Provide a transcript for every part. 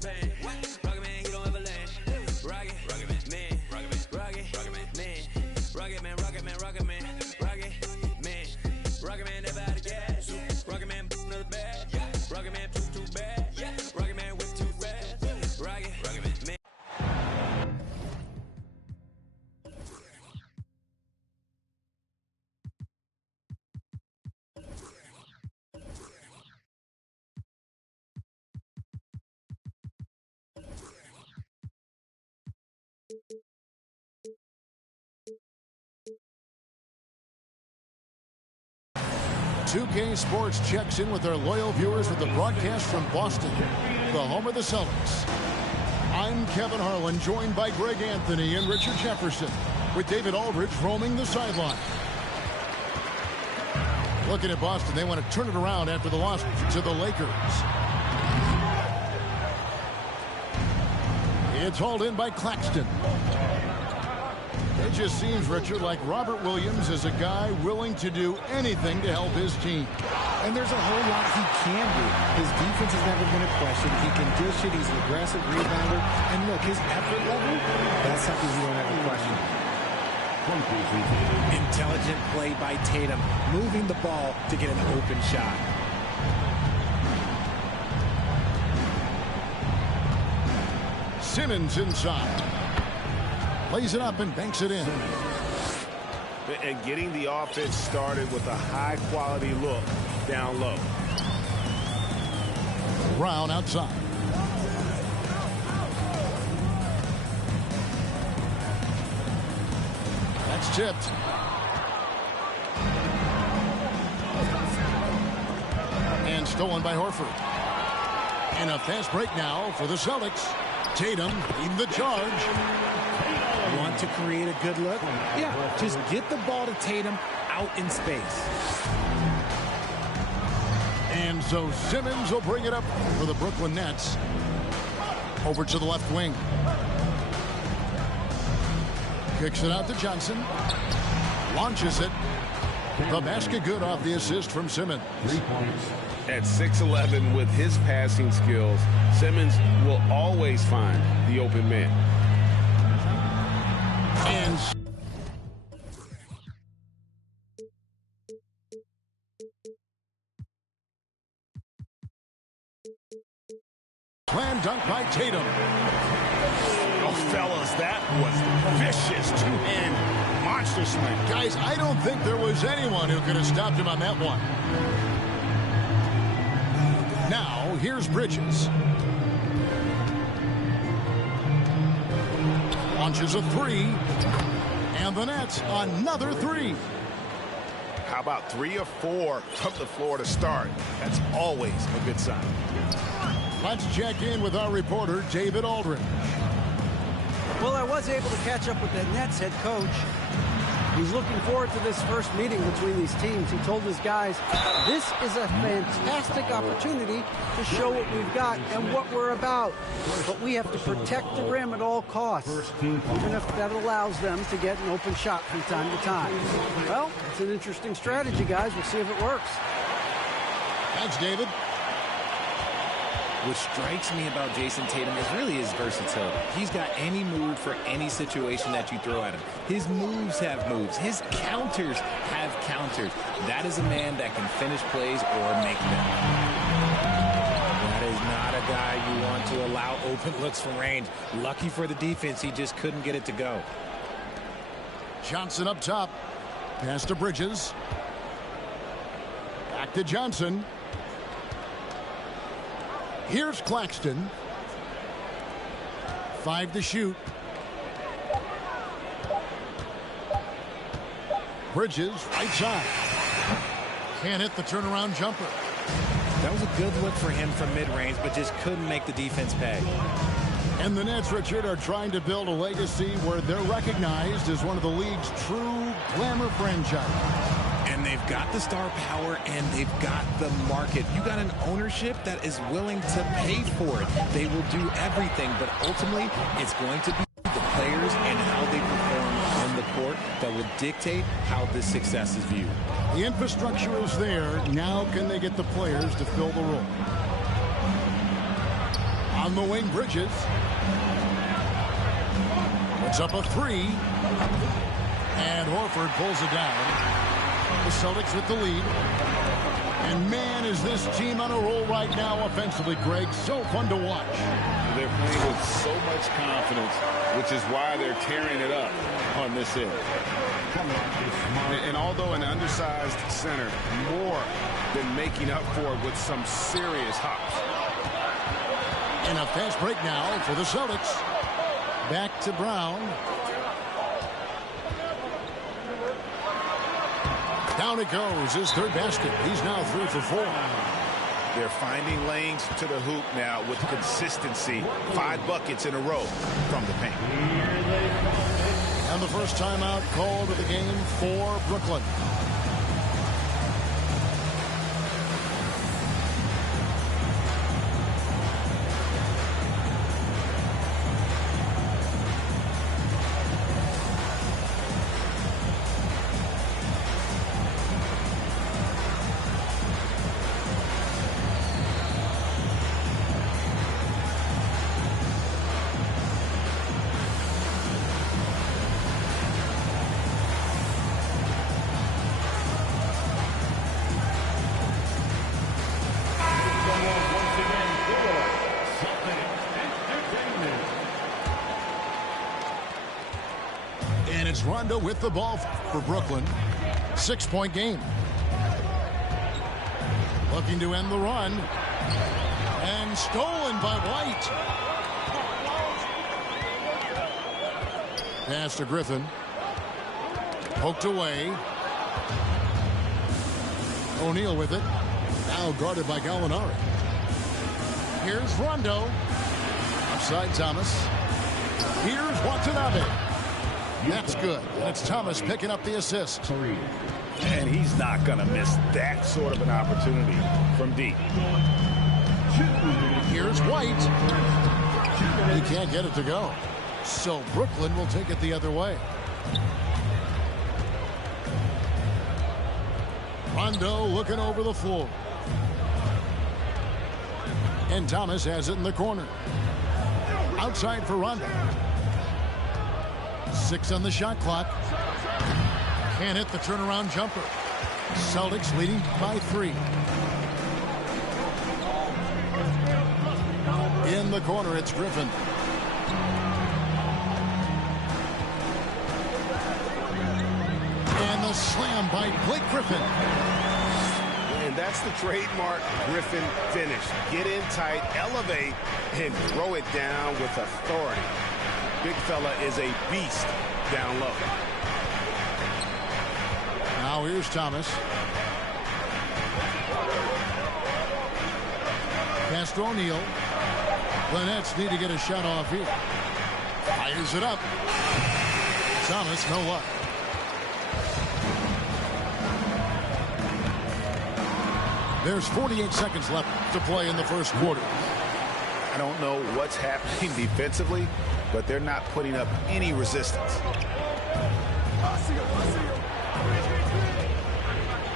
pain. Rocket man, he don't ever land. Rocket man, rocket man, rocket man, rocket man, rocket man, rocket man, rocket man never out of gas. Rocket man another bag. Rocket man too bad. Rocket man whip too fast. Rocket man. Two-K Sports checks in with their loyal viewers with the broadcast from Boston, the home of the Celtics. I'm Kevin Harlan, joined by Greg Anthony and Richard Jefferson, with David Aldridge roaming the sideline. Looking at Boston, they want to turn it around after the loss to the Lakers. It's hauled in by Claxton. It just seems, Richard, like Robert Williams is a guy willing to do anything to help his team. And there's a whole lot he can do. His defense has never been a question. He can dish it. He's an aggressive rebounder. And look, his effort level, that's something you don't have to question. Intelligent play by Tatum, moving the ball to get an open shot. Simmons inside. Lays it up and banks it in. And getting the offense started with a high-quality look down low. Brown outside. That's tipped. And stolen by Horford. And a fast break now for the Celtics. Tatum leading the charge. Want to create a good look? Yeah, just get the ball to Tatum out in space. And so Simmons will bring it up for the Brooklyn Nets. Over to the left wing. Kicks it out to Johnson. Launches it. The basket good off the assist from Simmons. 3 points. At 6'11" with his passing skills, Simmons will always find the open man. And slam dunk by Tatum. Oh, fellas, that was vicious two-hand monster slam. Guys, I don't think there was anyone who could have stopped him on that one. Now, here's Bridges. Launches a three. And the Nets, another three. How about 3 or 4 from the floor to start? That's always a good sign. Let's check in with our reporter, David Aldridge. Well, I was able to catch up with the Nets head coach. He's looking forward to this first meeting between these teams. He told his guys, this is a fantastic opportunity to show what we've got and what we're about. But we have to protect the rim at all costs, even if that allows them to get an open shot from time to time. Well, it's an interesting strategy, guys. We'll see if it works. Thanks, David. What strikes me about Jason Tatum is really his versatility. He's got any move for any situation that you throw at him. His moves have moves. His counters have counters. That is a man that can finish plays or make them. That is not a guy you want to allow open looks from range. Lucky for the defense, he just couldn't get it to go. Johnson up top. Pass to Bridges. Back to Johnson. Here's Claxton. 5 to shoot. Bridges, right side. Can't hit the turnaround jumper. That was a good look for him from mid-range, but just couldn't make the defense pay. And the Nets, Richard, are trying to build a legacy where they're recognized as one of the league's true glamour franchises. And they've got the star power and they've got the market. You got an ownership that is willing to pay for it. They will do everything, but ultimately it's going to be the players and how they perform on the court that will dictate how this success is viewed. The infrastructure is there. Now can they get the players to fill the role? On the wing, Bridges. Puts up a three. And Horford pulls it down. The Celtics with the lead. And man, is this team on a roll right now offensively, Greg. So fun to watch. They're playing with so much confidence, which is why they're tearing it up on this end. And although an undersized center, more than making up for it with some serious hops. And a fast break now for the Celtics. Back to Brown. Down it goes, his third basket. He's now 3 for 4. They're finding lanes to the hoop now with consistency. 5 buckets in a row from the paint. And the first timeout called of the game for Brooklyn. And it's Rondo with the ball for Brooklyn. 6-point game. Looking to end the run. And stolen by White. Pass to Griffin. Poked away. O'Neal with it. Now guarded by Gallinari. Here's Rondo. Offside Thomas. Here's Watanabe. That's good. And it's Thomas picking up the assist. And he's not going to miss that sort of an opportunity from deep. Here's White. He can't get it to go. So Brooklyn will take it the other way. Rondo looking over the floor. And Thomas has it in the corner. Outside for Rondo. 6 on the shot clock. Can't hit the turnaround jumper. Celtics leading by 3. In the corner, it's Griffin. And the slam by Blake Griffin. And that's the trademark Griffin finish. Get in tight, elevate, and throw it down with authority. Big fella is a beast down low. Now here's Thomas. Pass to O'Neal. The Nets need to get a shot off here. Fires it up. Thomas, no luck. There's 48 seconds left to play in the first quarter. I don't know what's happening defensively, but they're not putting up any resistance.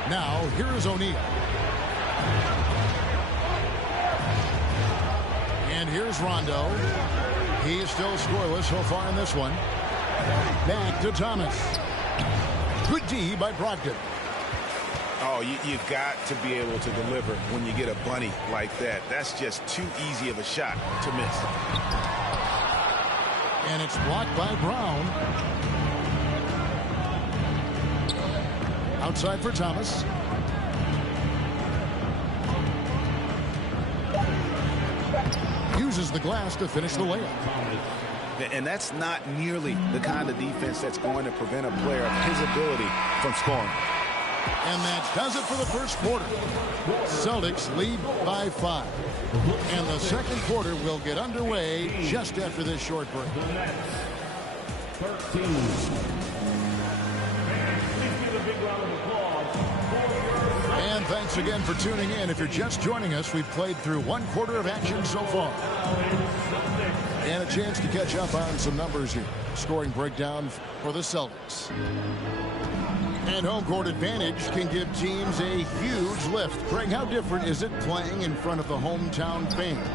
Now, here's O'Neal. And here's Rondo. He's still scoreless so far in this one. Back to Thomas. Good D by Brogdon. Oh, you've got to be able to deliver when you get a bunny like that. That's just too easy of a shot to miss. And it's blocked by Brown. Outside for Thomas. Uses the glass to finish the layup. And that's not nearly the kind of defense that's going to prevent a player of his ability from scoring. And that does it for the first quarter. Celtics lead by 5. And the second quarter will get underway just after this short break. And thanks again for tuning in. If you're just joining us, we've played through 1 quarter of action so far. And a chance to catch up on some numbers here. Scoring breakdown for the Celtics. And home court advantage can give teams a huge lift. Craig, how different is it playing in front of the hometown fans?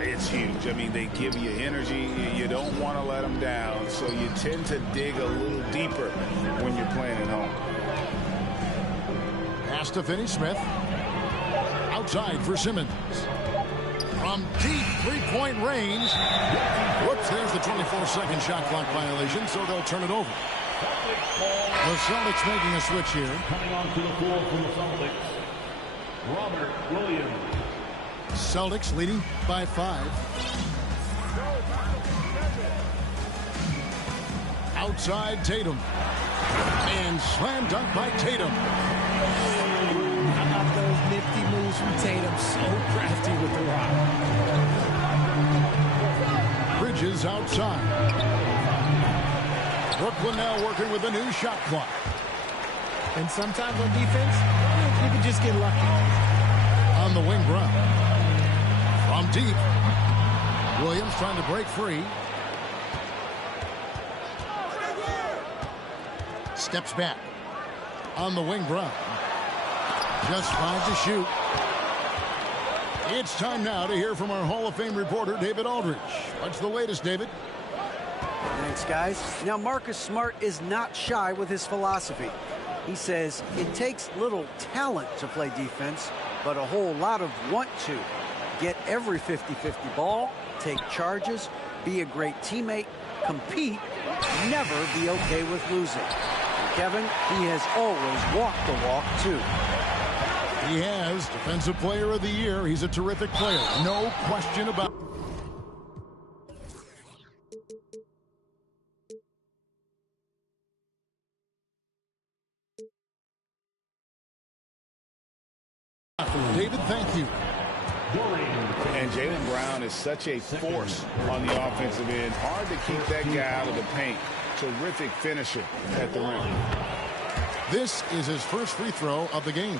It's huge. I mean, they give you energy. You don't want to let them down, so you tend to dig a little deeper when you're playing at home. Pass to Finney-Smith. Outside for Simmons. From deep three-point range. Whoops, there's the 24-second shot clock violation, so they'll turn it over. The Celtics making a switch here. Coming onto the floor from the Celtics, Robert Williams. Celtics leading by 5. Outside Tatum. And slam dunk by Tatum. How about those nifty moves from Tatum? So crafty with the rock. Bridges outside. Brooklyn now working with a new shot clock. And sometimes on defense, you can just get lucky. On the wing, Brown. From deep. Williams trying to break free. Steps back. On the wing, Brown. Just 5 to shoot. It's time now to hear from our Hall of Fame reporter, David Aldridge. What's the latest, David? Thanks, guys. Now, Marcus Smart is not shy with his philosophy. He says it takes little talent to play defense, but a whole lot of want to. Get every 50-50 ball, take charges, be a great teammate, compete, never be okay with losing. And Kevin, he has always walked the walk, too. He has Defensive Player of the Year. He's a terrific player. No question about it. David, thank you. And Jaylen Brown is such a force on the offensive end. Hard to keep that guy out of the paint. Terrific finisher at the rim. This is his first free throw of the game.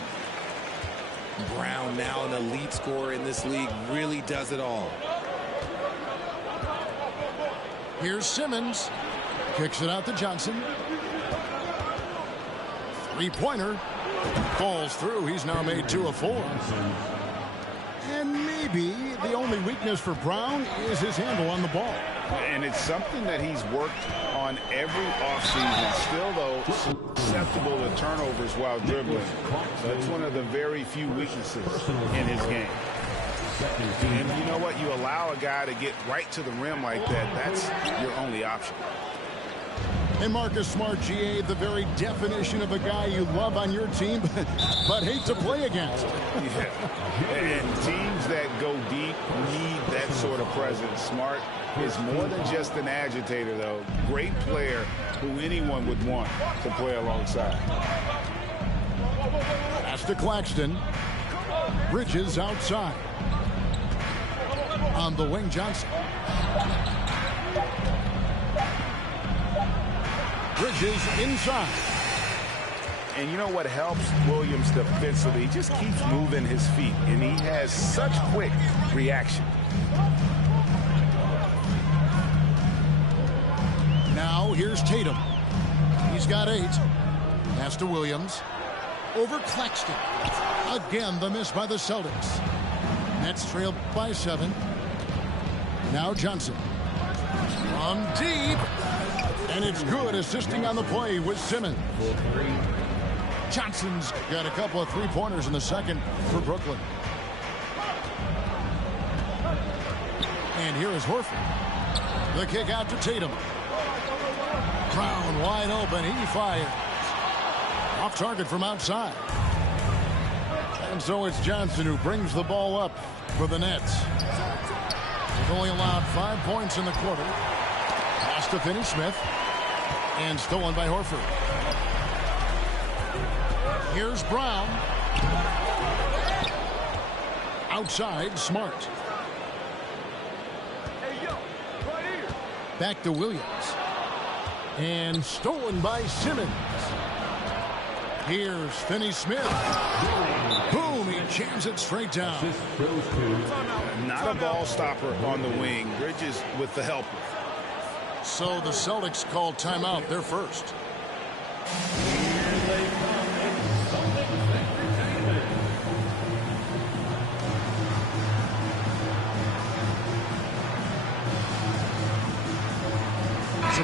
Brown, now an elite scorer in this league, really does it all. Here's Simmons. Kicks it out to Johnson. Three-pointer. Falls through. He's now made 2 of 4. And maybe the only weakness for Brown is his handle on the ball. And it's something that he's worked on every offseason. Still, though, susceptible to turnovers while dribbling. That's one of the very few weaknesses in his game. And you know what? You allow a guy to get right to the rim like that, that's your only option. And Marcus Smart, GA, the very definition of a guy you love on your team, but hate to play against. Yeah. And teams that go deep need that sort of presence. Smart is more than just an agitator, though. Great player who anyone would want to play alongside. Pass to Claxton. Bridges outside. On the wing, Johnson. Bridges inside. And you know what helps Williams defensively? He just keeps moving his feet, and he has such quick reaction. Now here's Tatum. He's got 8. Pass to Williams. Over Claxton. Again, the miss by the Celtics. Nets trailed by 7. Now Johnson. From deep. And it's good, assisting on the play with Simmons. Johnson's got a couple of three-pointers in the second for Brooklyn. And here is Horford. The kick out to Tatum. Brown wide open. He fires. Off target from outside. And so it's Johnson who brings the ball up for the Nets. They've only allowed 5 points in the quarter. Pass to Finney-Smith. And stolen by Horford. Here's Brown. Outside, Smart. Back to Williams. And stolen by Simmons. Here's Finney-Smith. Boom, he jams it straight down. Not a ball stopper on the wing. Bridges with the helper. So the Celtics called timeout. They're first.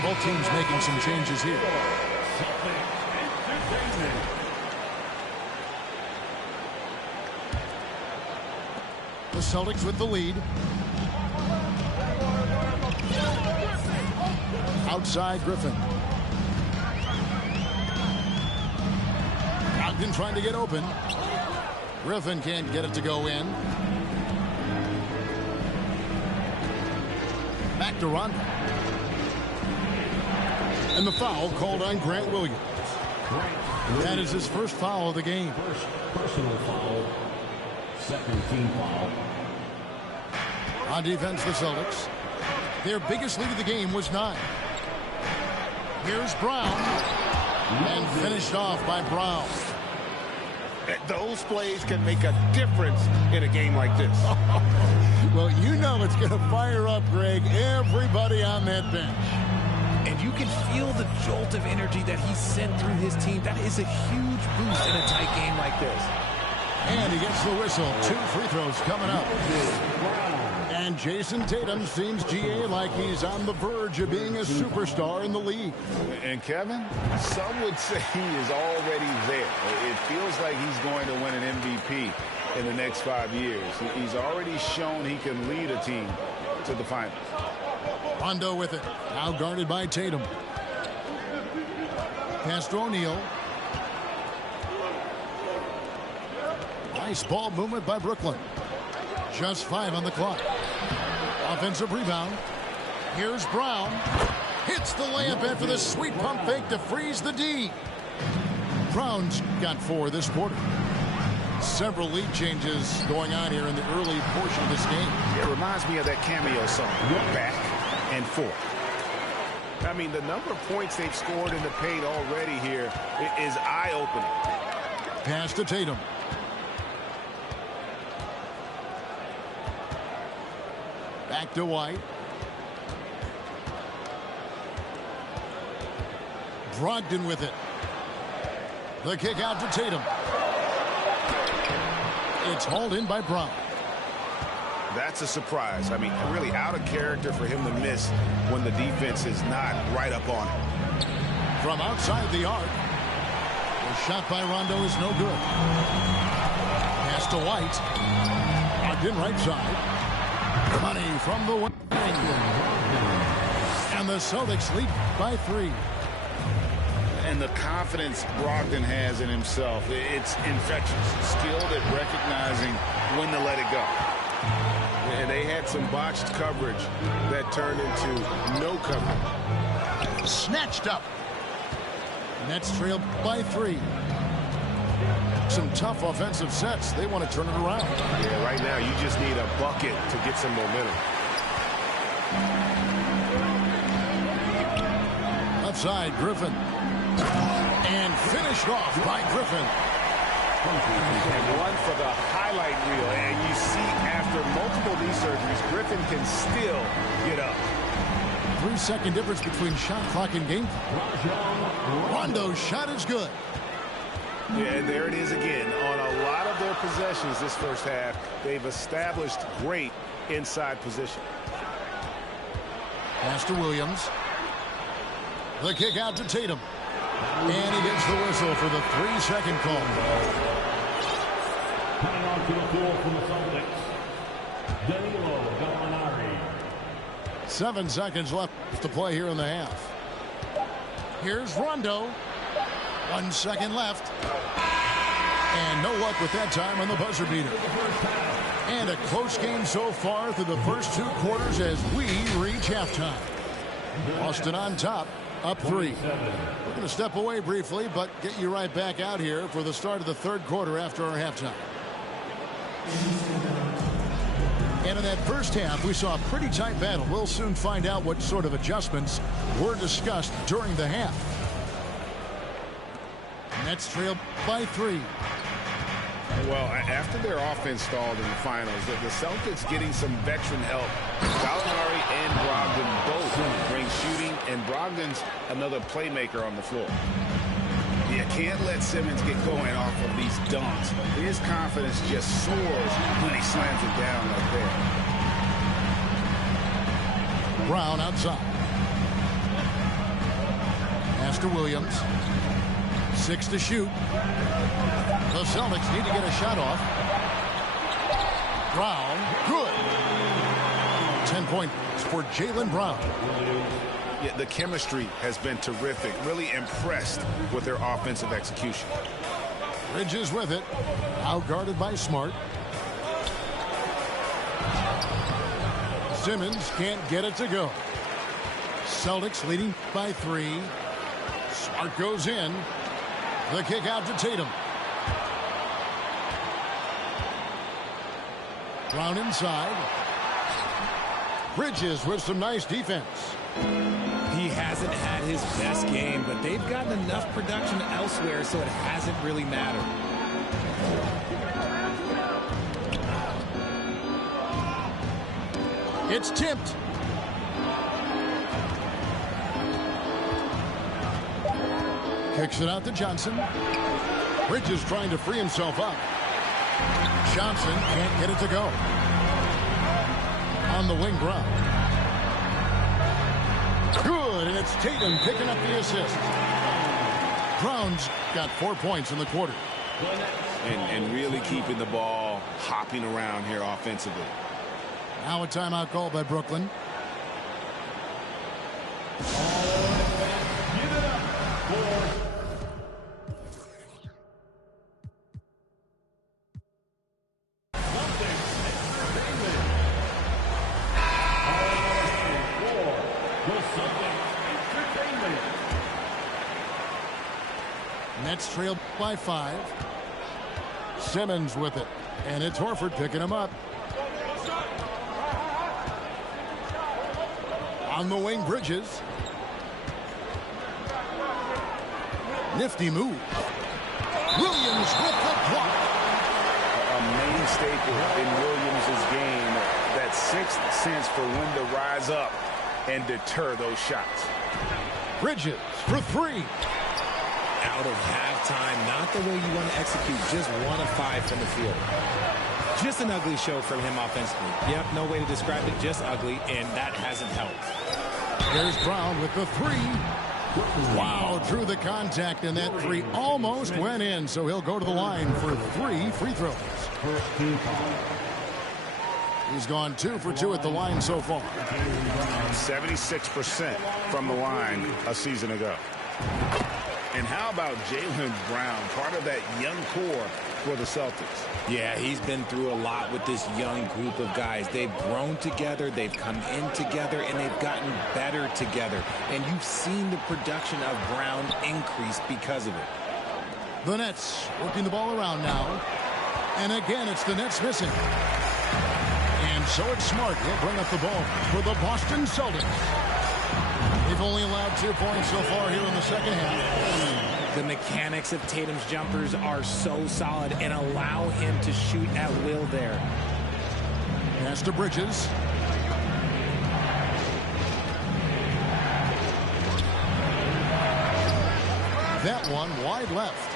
both teams making some changes here. The Celtics with the lead. Outside Griffin. Ogden trying to get open. Griffin can't get it to go in. Back to Rondo. And the foul called on Grant Williams. That is his first foul of the game. First personal foul. Second team foul. On defense, the Celtics. Their biggest lead of the game was 9. Here's Brown. And finished off by Brown. Those plays can make a difference in a game like this. Well, you know it's going to fire up, Greg, everybody on that bench. And you can feel the jolt of energy that he sent through his team. That is a huge boost in a tight game like this. And he gets the whistle. 2 free throws coming up. And Jason Tatum seems, GA, like he's on the verge of being a superstar in the league. And Kevin, some would say he is already there. It feels like he's going to win an MVP in the next 5 years. He's already shown he can lead a team to the finals. Rondo with it. Now guarded by Tatum. Pass to O'Neal. Nice ball movement by Brooklyn. Just 5 on the clock. Offensive rebound. Here's Brown. Hits the layup after the sweet pump fake to freeze the D. Brown's got 4 this quarter. Several lead changes going on here in the early portion of this game. It reminds me of that cameo song, Back and Forth. I mean, the number of points they've scored in the paint already here is eye-opening. Pass to Tatum. Back to White. Brogdon with it. The kick out to Tatum. It's hauled in by Brown. That's a surprise. I mean, really out of character for him to miss when the defense is not right up on him. From outside the arc. The shot by Rondo is no good. Pass to White. Ogden right side. Money from the wing. And the Celtics lead by 3. And the confidence Brogdon has in himself, it's infectious. Skilled at recognizing when to let it go. And they had some botched coverage that turned into no coverage. Snatched up. Nets trail by 3. Some tough offensive sets. They want to turn it around. Yeah, right now you just need a bucket to get some momentum. Left side, Griffin. And finished off by Griffin. And one for the highlight reel. And you see after multiple knee surgeries, Griffin can still get up. 3-second difference between shot clock and game. Rondo's shot is good. Yeah, and there it is again. On a lot of their possessions this first half, they've established great inside position. Pass to Williams. The kick out to Tatum. And he gets the whistle for the 3-second call. Coming onto the floor from the Celtics, Danilo Gallinari. 7 seconds left to play here in the half. Here's Rondo. 1 second left. And no luck with that time on the buzzer beater. And a close game so far through the first 2 quarters as we reach halftime. Boston on top, up 3. We're going to step away briefly, but get you right back out here for the start of the 3rd quarter after our halftime. And in that first half, we saw a pretty tight battle. We'll soon find out what sort of adjustments were discussed during the half. Nets trail by 3. Well, after their offense stalled in the finals, the Celtics getting some veteran help. Gallinari and Brogdon both bring shooting, and Brogdon's another playmaker on the floor. You can't let Simmons get going off of these dunks. His confidence just soars when he slams it down like that. Brown outside. Pass to Williams. 6 to shoot. The Celtics need to get a shot off. Brown, good. 10 points for Jaylen Brown. Yeah, the chemistry has been terrific. Really impressed with their offensive execution. Bridges with it. Out guarded by Smart. Simmons can't get it to go. Celtics leading by 3. Smart goes in. The kick out to Tatum. Brown inside. Bridges with some nice defense. He hasn't had his best game, but they've gotten enough production elsewhere, so it hasn't really mattered. It's tipped. Kicks it out to Johnson. Bridges trying to free himself up. Johnson can't get it to go. On the wing, Brown. Good, and it's Tatum picking up the assist. Brown's got 4 points in the quarter. And really keeping the ball hopping around here offensively. Now a timeout call by Brooklyn. Nets trail by 5. Simmons with it. And it's Horford picking him up. On the wing, Bridges. Nifty move. Williams with the block. A main staple in Williams' game. That sixth sense for when to rise up and deter those shots. Bridges for 3. Out of halftime, not the way you want to execute, just 1 of 5 from the field. Just an ugly show from him offensively. Yep, no way to describe it, just ugly, and that hasn't helped. There's Brown with the 3. Wow, drew the contact, and that 3 almost went in, so he'll go to the line for 3 free throws. He's gone 2 for 2 at the line so far. 76% from the line a season ago. And how about Jaylen Brown, part of that young core for the Celtics? Yeah, he's been through a lot with this young group of guys. They've grown together, they've come in together, and they've gotten better together. And you've seen the production of Brown increase because of it. The Nets working the ball around now. And again, it's the Nets missing. And so it's Smart. He'll bring up the ball for the Boston Celtics. They've only allowed 2 points so far here in the second half. The mechanics of Tatum's jumpers are so solid and allow him to shoot at will there. Pass to Bridges. That one wide left.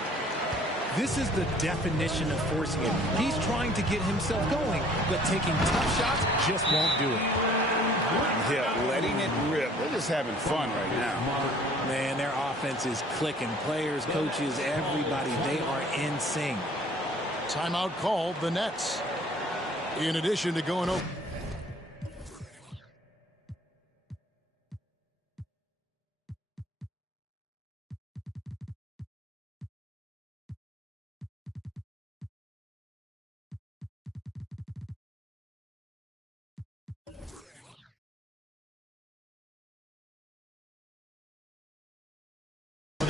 This is the definition of forcing it. He's trying to get himself going, but taking tough shots just won't do it. Yeah, letting it rip. They're just having fun right now. Man, their offense is clicking. Players, coaches, everybody, they are in sync. Timeout called, the Nets. In addition to going over.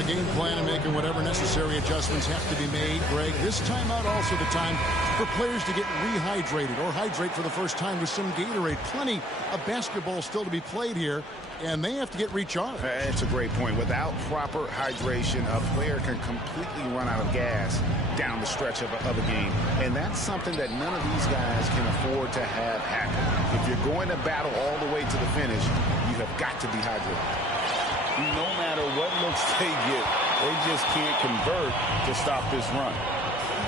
Game plan and making whatever necessary adjustments have to be made. Greg, this timeout also the time for players to get rehydrated or hydrate for the first time with some Gatorade. Plenty of basketball still to be played here, and they have to get recharged. It's a great point. Without proper hydration, a player can completely run out of gas down the stretch of a game, and that's something that none of these guys can afford to have happen. If you're going to battle all the way to the finish, you have got to be hydrated. No matter what looks they get, they just can't convert to stop this run.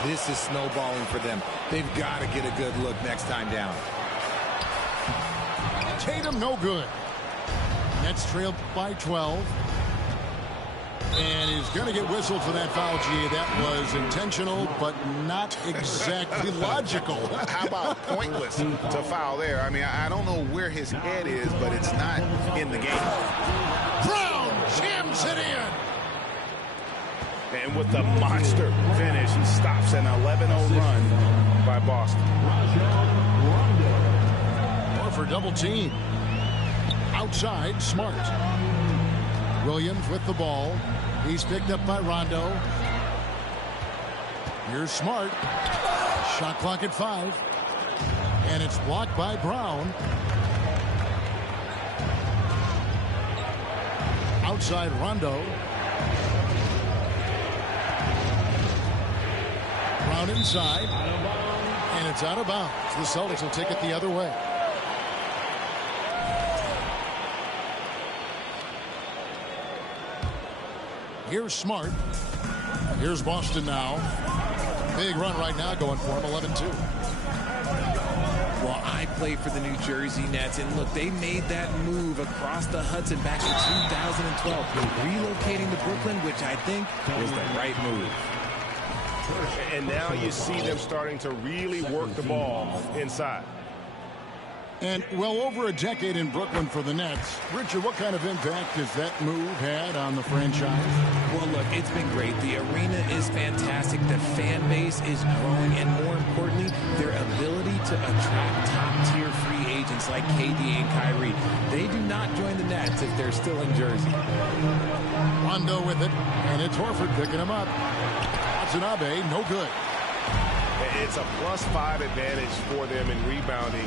This is snowballing for them. They've got to get a good look next time down. Tatum no good. Nets trailed by 12. And he's going to get whistled for that foul, G. That was intentional, but not exactly logical. How about pointless to foul there? I mean, I don't know where his head is, but it's not in the game. Brown jams it in. And with the monster finish, he stops an 11-0 run by Boston. Horford double team. Outside, Smart. Williams with the ball. He's picked up by Rondo. Here's Smart. Shot clock at 5. And it's blocked by Brown. Outside Rondo. Brown inside. And it's out of bounds. The Celtics will take it the other way. Here's Smart. Here's Boston now. Big run right now going for him, 11-2. Well, I play for the New Jersey Nets, and look, they made that move across the Hudson back in 2012, relocating to Brooklyn, which I think was the right move. And now you see them starting to really work the ball inside. And well over a decade in Brooklyn for the Nets. Richard, what kind of impact has that move had on the franchise? Well, look, it's been great. The arena is fantastic. The fan base is growing. And more importantly, their ability to attract top-tier free agents like KD and Kyrie. They do not join the Nets if they're still in Jersey. Rondo with it, and it's Horford picking him up. Watanabe, no good. It's a +5 advantage for them in rebounding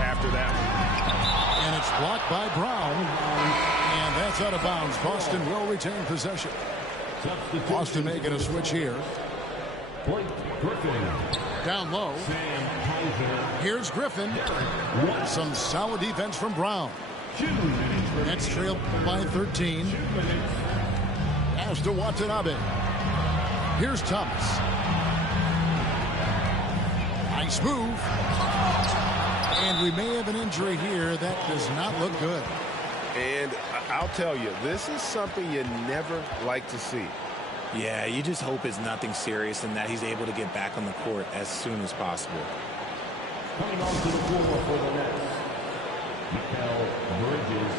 after that one. And it's blocked by Brown. And that's out of bounds. Boston will retain possession. Boston making a switch here. Down low. Here's Griffin. Some solid defense from Brown. Nets trailed by 13. Pass to Watanabe. Here's Thomas. Nice move. And we may have an injury here. That does not look good. And I'll tell you, this is something you never like to see. Yeah, you just hope it's nothing serious and that he's able to get back on the court as soon as possible. Coming onto the floor for the Nets, Mikal Bridges.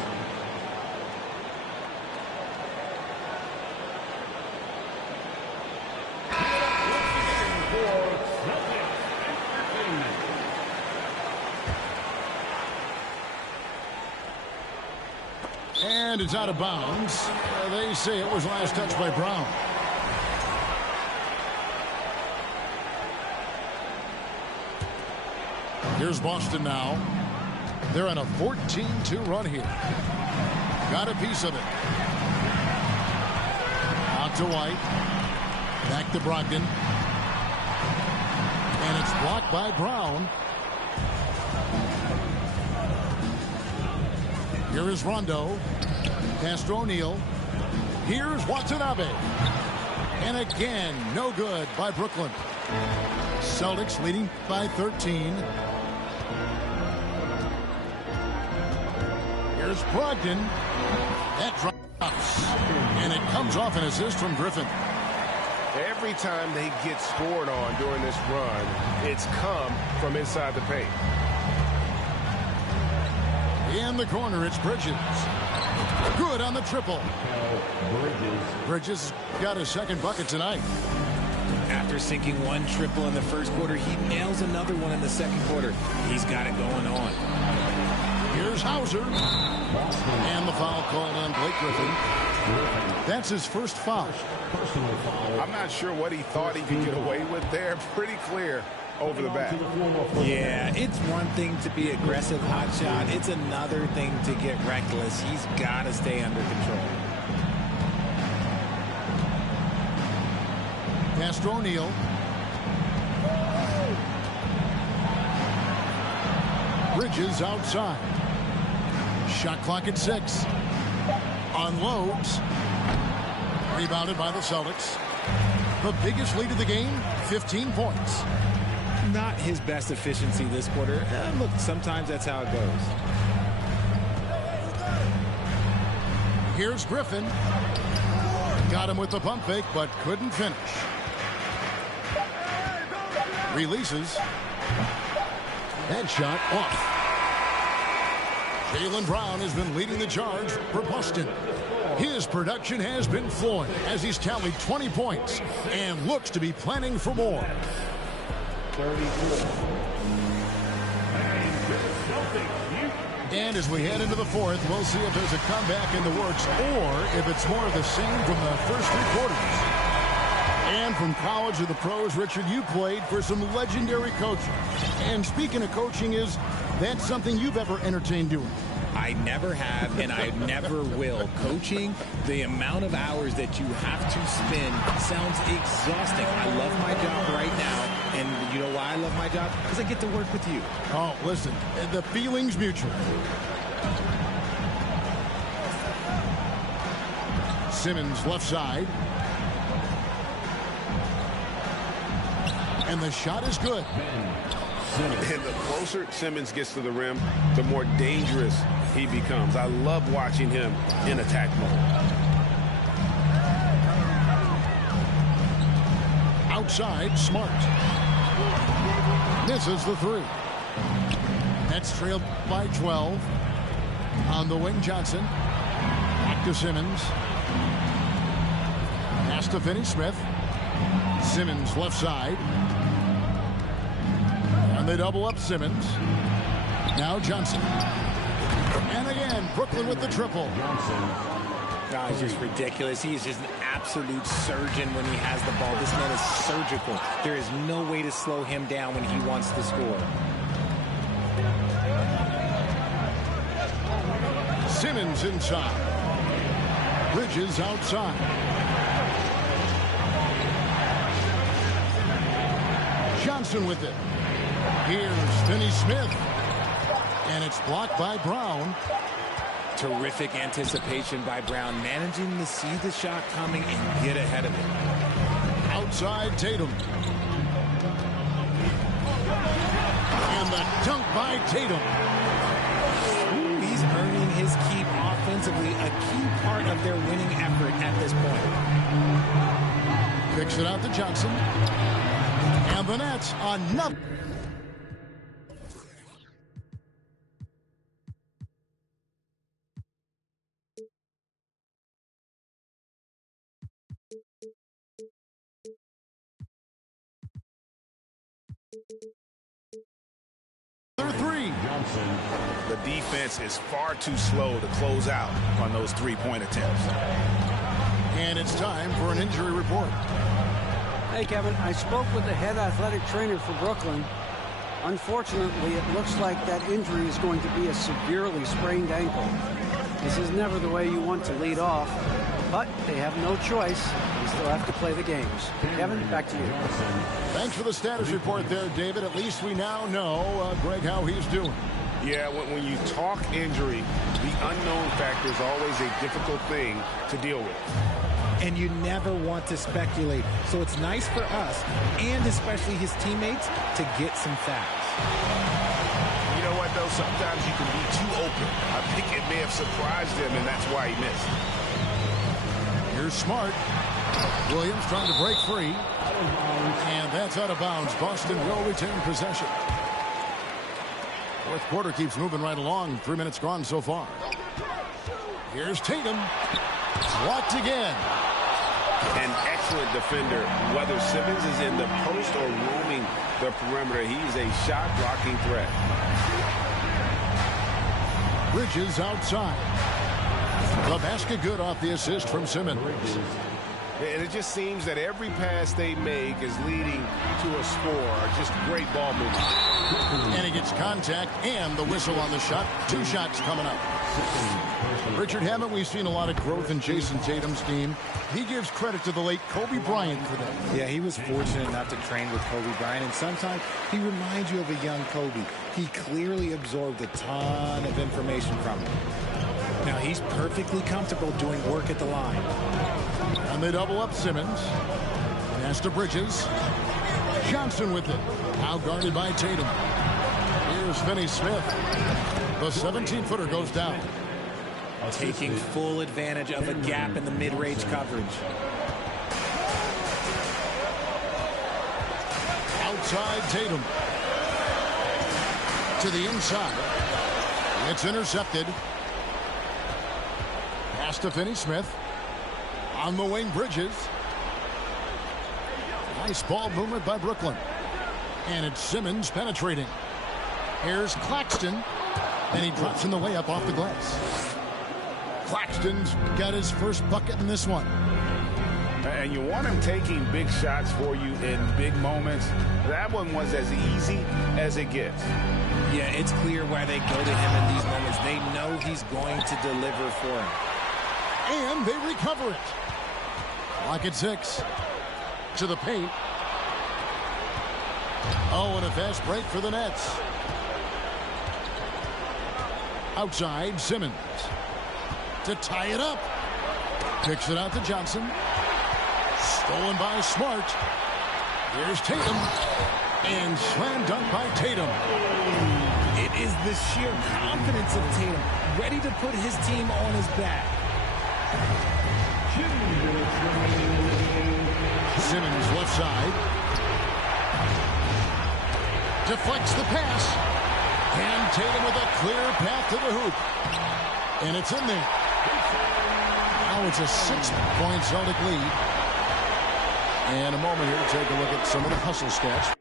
And it's out of bounds. They say it was last touched by Brown. Here's Boston now. They're on a 14-2 run here. Got a piece of it. Out to White. Back to Brogdon. And it's blocked by Brown. Here is Rondo. Pass to O'Neal. Here's Watanabe. And again, no good by Brooklyn. Celtics leading by 13. Here's Brogdon. That drops. And it comes off an assist from Griffin. Every time they get scored on during this run, it's come from inside the paint. In the corner, it's Bridges. Good on the triple. Bridges got his second bucket tonight. After sinking one triple in the first quarter, he nails another one in the second quarter. He's got it going on. Here's Hauser. And the foul called on Blake Griffin. That's his first foul. I'm not sure what he thought he could get away with there. Pretty clear over the back. Yeah, it's one thing to be aggressive hot shot. It's another thing to get reckless. He's got to stay under control. Pass to O'Neal. Bridges outside. Shot clock at 6. Unloads. Rebounded by the Celtics. The biggest lead of the game, 15 points. Not his best efficiency this quarter. Look, sometimes that's how it goes. Here's Griffin. Got him with the pump fake, but couldn't finish. Releases. That shot off. Jaylen Brown has been leading the charge for Boston. His production has been flowing as he's tallied 20 points and looks to be planning for more. 34. And as we head into the fourth, we'll see if there's a comeback in the works or if it's more of the same from the first three quarters. And from college to the pros, Richard, you played for some legendary coaches. And speaking of coaching, is that something you've ever entertained doing? I never have, and I never will. Coaching, the amount of hours that you have to spend sounds exhausting. I love my job right now, and you know why I love my job? Because I get to work with you. Oh, listen, the feeling's mutual. Simmons left side. And the shot is good. And the closer Simmons gets to the rim, the more dangerous he becomes. I love watching him in attack mode. Outside, Smart. Misses the three. Nets trailed by 12. On the wing, Johnson. Back to Simmons. Pass to Finney-Smith. Simmons left side. And they double up Simmons. Now Johnson. And again, Brooklyn with the triple. God, it's just ridiculous. He's just an absolute surgeon when he has the ball. This man is surgical. There is no way to slow him down when he wants to score. Simmons inside. Bridges outside. Johnson with it. Here's Finney-Smith. And it's blocked by Brown. Terrific anticipation by Brown, managing to see the shot coming and get ahead of it. Outside Tatum. And the dunk by Tatum. He's earning his keep offensively, a key part of their winning effort at this point. Kicks it out to Johnson. And the Nets on nothing. Three. The defense is far too slow to close out on those three-point attempts. And it's time for an injury report. Hey, Kevin, I spoke with the head athletic trainer for Brooklyn. Unfortunately, it looks like that injury is going to be a severely sprained ankle. This is never the way you want to lead off, but they have no choice. They still have to play the games. Kevin, back to you. Thanks for the status report there, David. At least we now know, Greg, how he's doing. Yeah, when you talk injury, the unknown factor is always a difficult thing to deal with. And you never want to speculate. So it's nice for us, and especially his teammates, to get some facts. You know what, though? Sometimes you can be too open. I think it may have surprised him, and that's why he missed. Here's Smart. Williams trying to break free. And that's out of bounds. Boston will retain possession. Fourth quarter keeps moving right along. 3 minutes gone so far. Here's Tatum. Blocked again. An excellent defender, whether Simmons is in the post or roaming the perimeter. He's a shot-blocking threat. Bridges outside. The basket good off the assist from Simmons. And it just seems that every pass they make is leading to a score. Just great ball movement. And he gets contact and the whistle on the shot. 2 shots coming up. Richard, haven't we seen a lot of growth in Jason Tatum's team? He gives credit to the late Kobe Bryant for that. Yeah, he was fortunate not to train with Kobe Bryant, and sometimes he reminds you of a young Kobe. He clearly absorbed a ton of information from him. Now he's perfectly comfortable doing work at the line. And they double up Simmons. Pass to Bridges. Johnson with it. Now guarded by Tatum. Here's Finney-Smith. The 17-footer goes down. taking full advantage of a gap in the mid-range coverage. Outside Tatum. To the inside. It's intercepted. Pass to Finney-Smith. On the wing, Bridges. Nice ball movement by Brooklyn. And it's Simmons penetrating. Here's Claxton. And he drops in the layup off the glass. Claxton's got his first bucket in this one. And you want him taking big shots for you in big moments. That one was as easy as it gets. Yeah, it's clear why they go to him in these moments. They know he's going to deliver for him. And they recover it. Lock at 6. To the paint. Oh, and a fast break for the Nets. Outside, Simmons. To tie it up. Kicks it out to Johnson. Stolen by Smart. Here's Tatum. And slam dunk by Tatum. It is the sheer confidence of Tatum, ready to put his team on his back. Simmons left side. Deflects the pass. And Tatum with a clear path to the hoop. And it's in there. Now it's a 6-point Celtic lead. And a moment here to take a look at some of the hustle stats.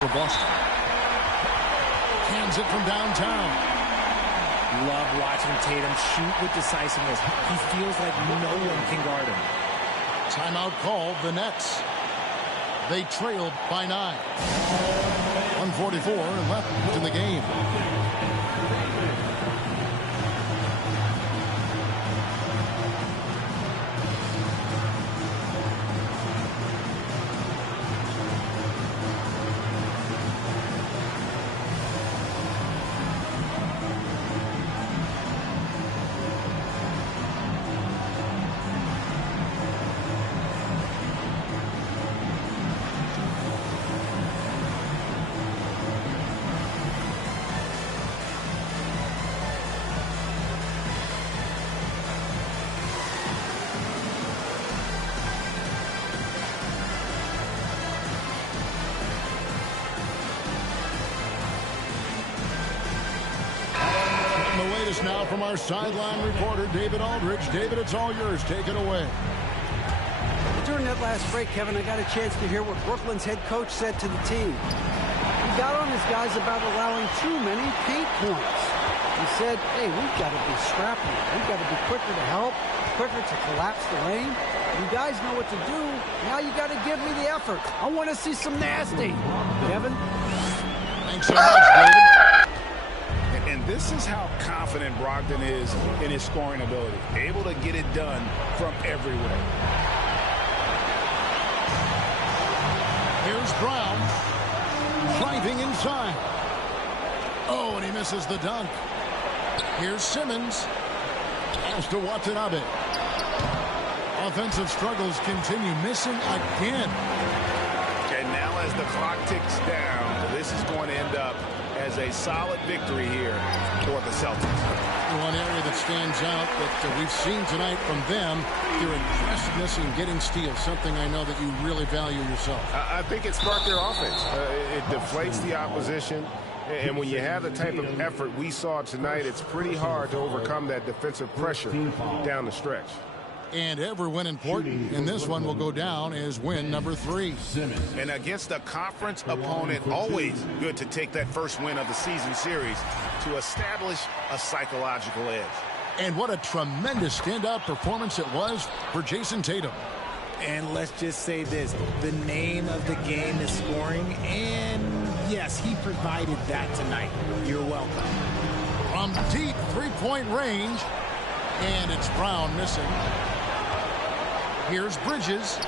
For Boston. Hands it from downtown. Love watching Tatum shoot with decisiveness. He feels like no one can guard him. Timeout called, the Nets. They trailed by 9. 1:44 left in the game. Now from our sideline reporter, David Aldridge. David, it's all yours. Take it away. During that last break, Kevin, I got a chance to hear what Brooklyn's head coach said to the team. He got on his guys about allowing too many paint points. He said, hey, we've got to be scrappy. We've got to be quicker to help, quicker to collapse the lane. You guys know what to do. Now you got to give me the effort. I want to see some nasty. Kevin? Thanks so much, David. And this is how confident Brogdon is in his scoring ability. Able to get it done from everywhere. Here's Brown. Driving inside. Oh, and he misses the dunk. Here's Simmons. Pass to Watanabe. Offensive struggles continue. Missing again. And now as the clock ticks down, this is going to end up as a solid victory here for the Celtics. One area that stands out that we've seen tonight from them, their aggressiveness in getting steals, something I know that you really value yourself. I think it sparked their offense. It deflates the opposition. And when you have the type of effort we saw tonight, it's pretty hard to overcome that defensive pressure down the stretch. And every win important, and this one will go down as win number 3. And against a conference opponent, always good to take that first win of the season series to establish a psychological edge. And what a tremendous standout performance it was for Jason Tatum. And let's just say this, the name of the game is scoring, and yes, he provided that tonight. You're welcome. From deep three-point range, and it's Brown missing. Here's Bridges.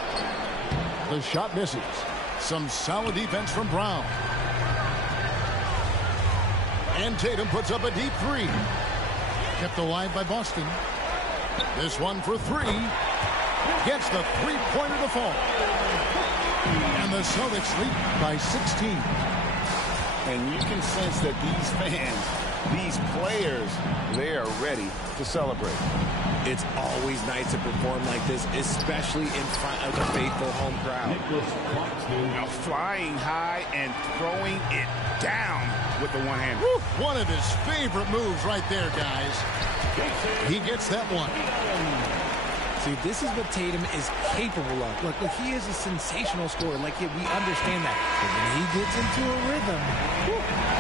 The shot misses. Some solid defense from Brown. And Tatum puts up a deep three. Kept alive by Boston. This one for three. Gets the three-pointer to fall. And the Celtics lead by 16. And you can sense that these fans, these players, they are ready to celebrate. It's always nice to perform like this, especially in front of the faithful home crowd. Now flying high and throwing it down with the one hand. One of his favorite moves right there, guys. He gets that one. See, this is what Tatum is capable of. Look, he is a sensational scorer. Like, we understand that. But when he gets into a rhythm.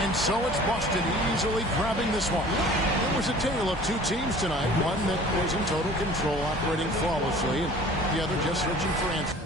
And so it's Boston easily grabbing this one. It was a tale of two teams tonight. One that was in total control, operating flawlessly, and the other just searching for answers.